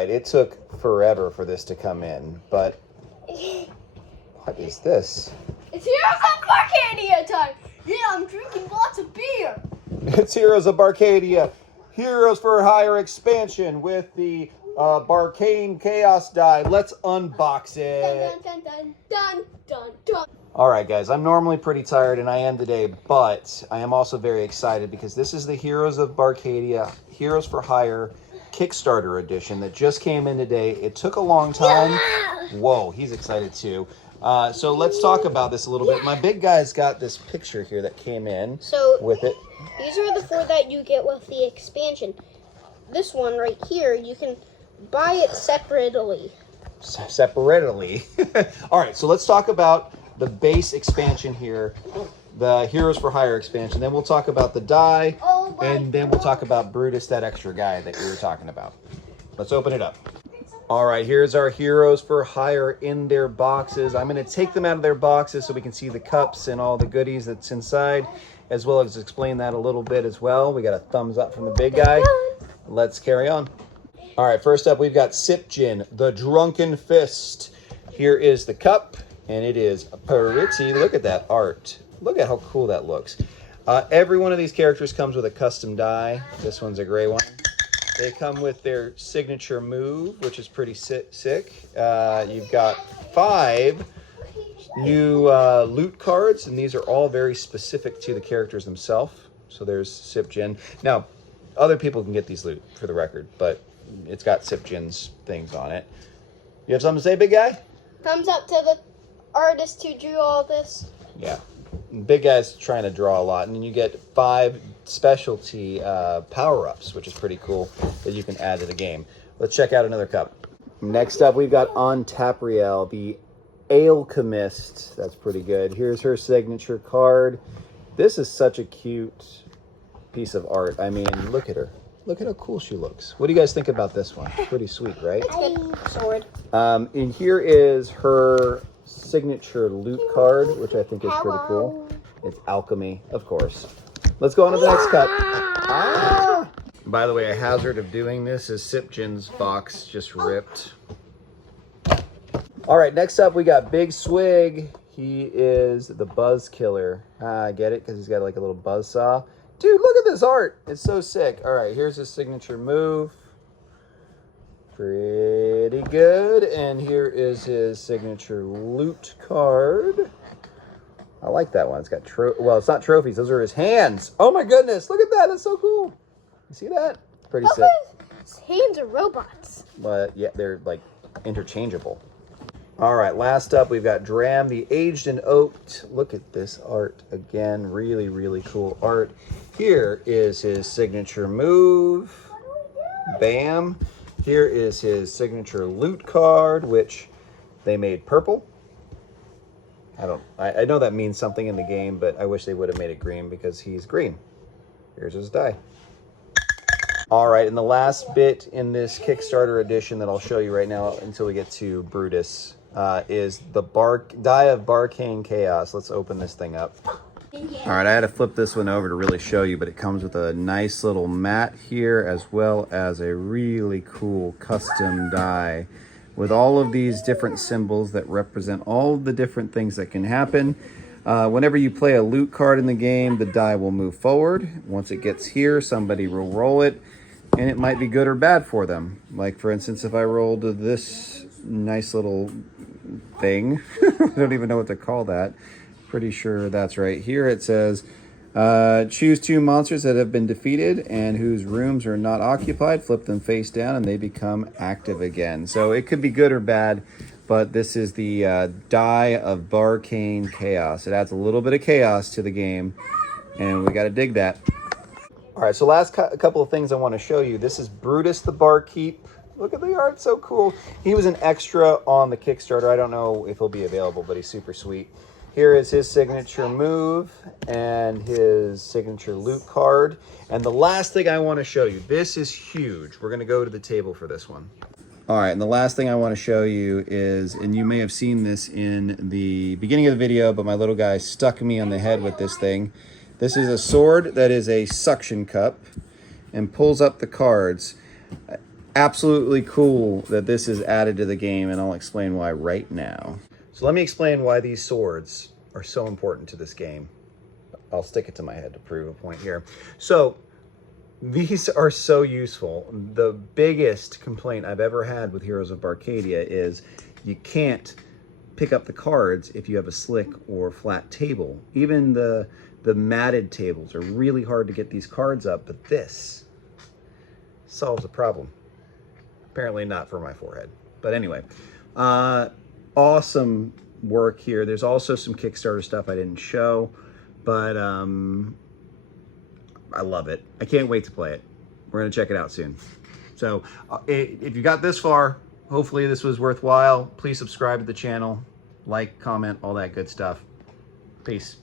right, it took forever for this to come in, but what is this? It's Heroes of Barcadia time! Yeah, I'm drinking lots of beer! It's Heroes of Barcadia, Heroes for Hire expansion with the Barcane Chaos die. Let's unbox it. Dun, dun, dun, dun, dun, dun. All right, guys, I'm normally pretty tired, and I am today, but I am also very excited because this is the Heroes of Barcadia, Heroes for Hire Kickstarter Edition that just came in today. It took a long time. Yeah. Whoa, he's excited too. So let's talk about this a little bit. My big guy's got this picture here that came in with it. These are the 4 that you get with the expansion. This one right here, you can buy it separately. Separately. All right, so let's talk about the base expansion here, the Heroes for Hire expansion. Then we'll talk about the die, and then we'll talk about Brutus, that extra guy that we were talking about. Let's open it up. All right, here's our Heroes for Hire in their boxes. I'm going to take them out of their boxes so we can see the cups and all the goodies that's inside, as well as explain that a little bit as well. We got a thumbs up from the big guy. Let's carry on. All right, first up, we've got Sipjin, the Drunken Fist. Here is the cup, and it is pretty. Look at that art. Look at how cool that looks. Every one of these characters comes with a custom die. This one's a gray one. They come with their signature move, which is pretty sick. You've got 5 new loot cards, and these are all very specific to the characters themselves. So there's Sipjin. Now, other people can get these loot, for the record, but it's got Sipjin's things on it. You have something to say, big guy? Thumbs up to the artist who drew all this. Yeah. Big guy's trying to draw a lot, and then you get 5 specialty power-ups, which is pretty cool, that you can add to the game. Let's check out another cup. Next up, we've got Ontapriel, the Alchemist. That's pretty good. Here's her signature card. This is such a cute piece of art. I mean, look at her. Look at how cool she looks. What do you guys think about this one? Pretty sweet, right? It's good sword. And here is her signature loot card, which I think is pretty cool. It's alchemy, of course. Let's go on to the next cup. Ah! By the way, a hazard of doing this is Sipjin's box just ripped. All right, next up we got Big Swig. He is the Buzz Killer. I get it, because he's got like a little buzz saw. Dude, look at this art. It's so sick. All right, here's his signature move. Pretty good. And here is his signature loot card. I like that one. It's got, well, it's not trophies. Those are his hands. Oh my goodness. Look at that. That's so cool. You see that? Pretty sick. His hands are robots. But yeah, they're like interchangeable. All right, last up, we've got Dram, the Aged and Oaked. Look at this art again. Really, really cool art. Here is his signature move. Bam. Here is his signature loot card, which they made purple. I know that means something in the game, but I wish they would have made it green because he's green. Here's his die. All right, and the last bit in this Kickstarter edition that I'll show you right now until we get to Brutus is the die of Barcane Chaos. Let's open this thing up. All right, I had to flip this one over to really show you, but it comes with a nice little mat here as well as a really cool custom die with all of these different symbols that represent all of the different things that can happen. Whenever you play a loot card in the game, the die will move forward. Once it gets here, somebody will roll it, and it might be good or bad for them. Like, for instance, if I rolled this nice little thing, I don't even know what to call that. Pretty sure that's right. Here it says, choose 2 monsters that have been defeated and whose rooms are not occupied. Flip them face down and they become active again. So it could be good or bad, but this is the die of Barcane Chaos. It adds a little bit of chaos to the game, and we got to dig that. All right, so last couple of things I want to show you. This is Brutus the Barkeep. Look at the art, so cool. He was an extra on the Kickstarter. I don't know if he'll be available, but he's super sweet. Here is his signature move and his signature loot card. And the last thing I want to show you, this is huge. We're going to go to the table for this one. All right, and the last thing I want to show you is, and you may have seen this in the beginning of the video, but my little guy stuck me on the head with this thing. This is a sword that is a suction cup and pulls up the cards. absolutely cool that this is added to the game, and I'll explain why right now. So let me explain why these swords are so important to this game. I'll stick it to my head to prove a point here. So these are so useful. The biggest complaint I've ever had with Heroes of Barcadia is you can't pick up the cards if you have a slick or flat table. Even the matted tables are really hard to get these cards up, but this solves the problem. Apparently not for my forehead. But anyway, awesome work here. There's also some Kickstarter stuff I didn't show, but I love it. I can't wait to play it. We're going to check it out soon. So if you got this far, hopefully this was worthwhile. Please subscribe to the channel, like, comment, all that good stuff. Peace.